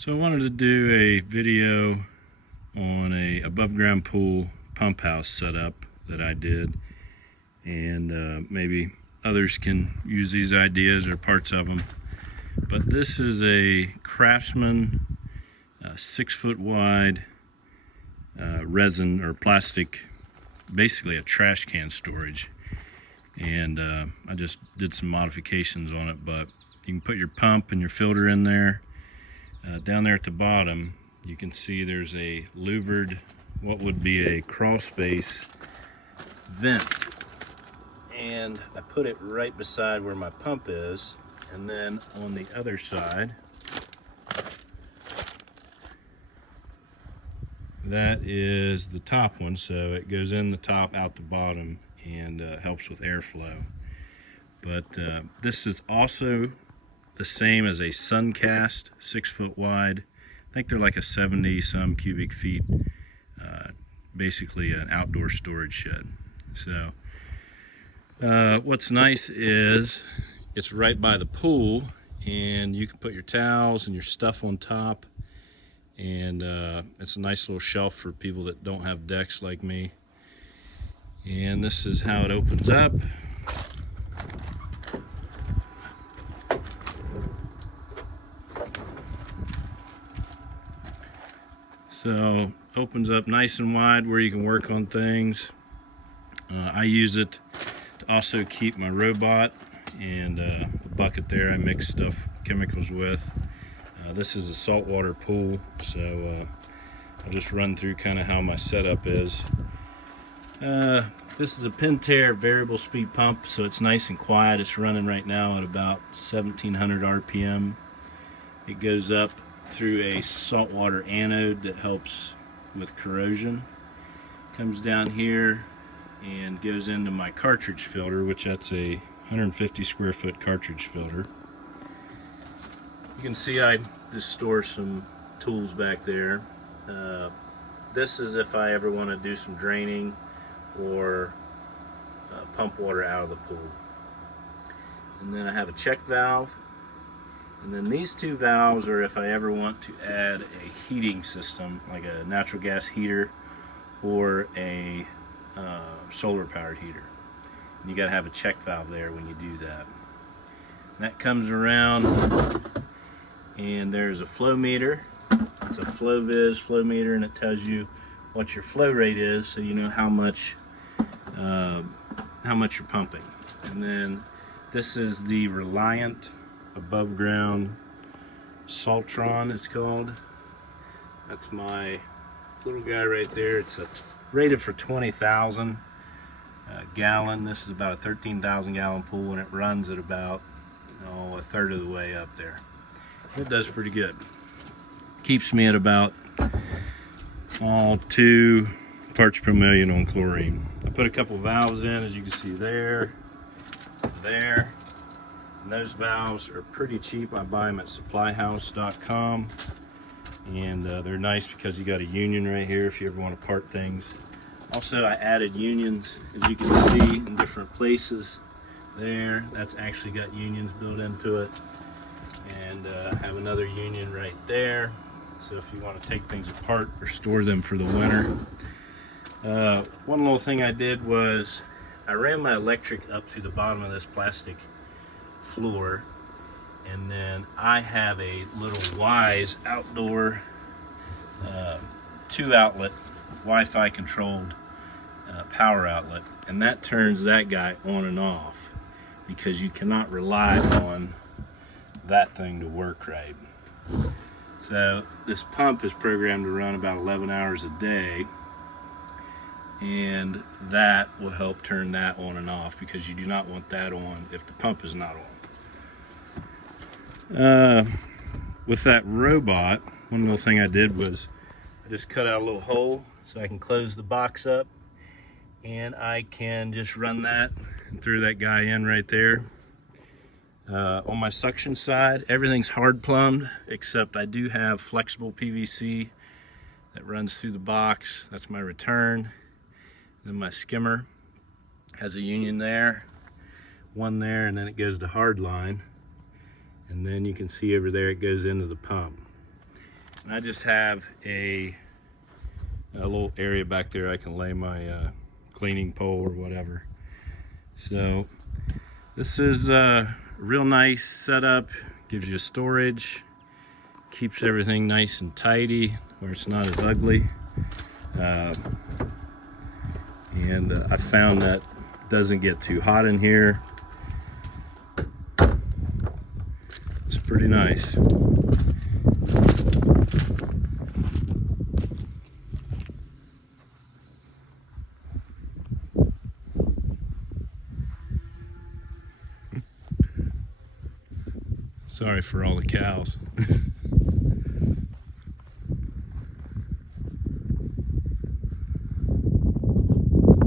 So I wanted to do a video on a above ground pool pump house setup that I did, and maybe others can use these ideas or parts of them. But this is a Craftsman 6 foot wide resin or plastic, basically a trash can storage. And I just did some modifications on it, but you can put your pump and your filter in there. Down there at the bottom, you can see there's a louvered, what would be a crawl space vent. And I put it right beside where my pump is. And then on the other side, that is the top one. So it goes in the top, out the bottom, and helps with airflow. But this is also the same as a Suncast, 6 foot wide. I think they're like a 70 some cubic feet, basically an outdoor storage shed. So what's nice is it's right by the pool, and you can put your towels and your stuff on top, and it's a nice little shelf for people that don't have decks like me. And this is how it opens up. So opens up nice and wide where you can work on things. I use it to also keep my robot and the bucket there I mix stuff, chemicals with. This is a saltwater pool, so I'll just run through kind of how my setup is. This is a Pentair variable speed pump, so it's nice and quiet. It's running right now at about 1700 RPM. It goes up through a saltwater anode that helps with corrosion. Comes down here and goes into my cartridge filter, which that's a 150 square foot cartridge filter. You can see I just store some tools back there. This is if I ever want to do some draining or pump water out of the pool. And then I have a check valve. And then these two valves are if I ever want to add a heating system, like a natural gas heater or a solar powered heater. And you got to have a check valve there when you do that. And that comes around, and there's a flow meter. It's a FlowViz flow meter, and it tells you what your flow rate is, so you know how much you're pumping. And then this is the Reliant above ground Saltron, it's called. That's my little guy right there. It's rated for 20,000 gallon. This is about a 13,000 gallon pool, and it runs at about a third of the way up there. It does pretty good. Keeps me at about 2 parts per million on chlorine. I put a couple valves in, as you can see there. And those valves are pretty cheap. I buy them at supplyhouse.com, and they're nice because you got a union right here if you ever want to part things. Also, I added unions, as you can see, in different places there. That's actually got unions built into it. And I have another union right there, so if you want to take things apart or store them for the winter. One little thing I did was I ran my electric up to the bottom of this plastic floor, and then I have a little Wyze outdoor 2 outlet Wi-Fi controlled power outlet, and that turns that guy on and off because you cannot rely on that thing to work right. So this pump is programmed to run about 11 hours a day, and that will help turn that on and off because you do not want that on if the pump is not on. With that robot, one little thing I did was I just cut out a little hole so I can close the box up, and I can just run that and throw that guy in right there. On my suction side, everything's hard plumbed, except I do have flexible PVC that runs through the box. That's my return. Then my skimmer has a union there, one there, and then it goes to hard line. And then you can see over there it goes into the pump. And I just have a little area back there I can lay my cleaning pole or whatever. So this is a real nice setup. Gives you storage, keeps everything nice and tidy where it's not as ugly. And I found that doesn't get too hot in here. It's pretty nice. Sorry for all the cows.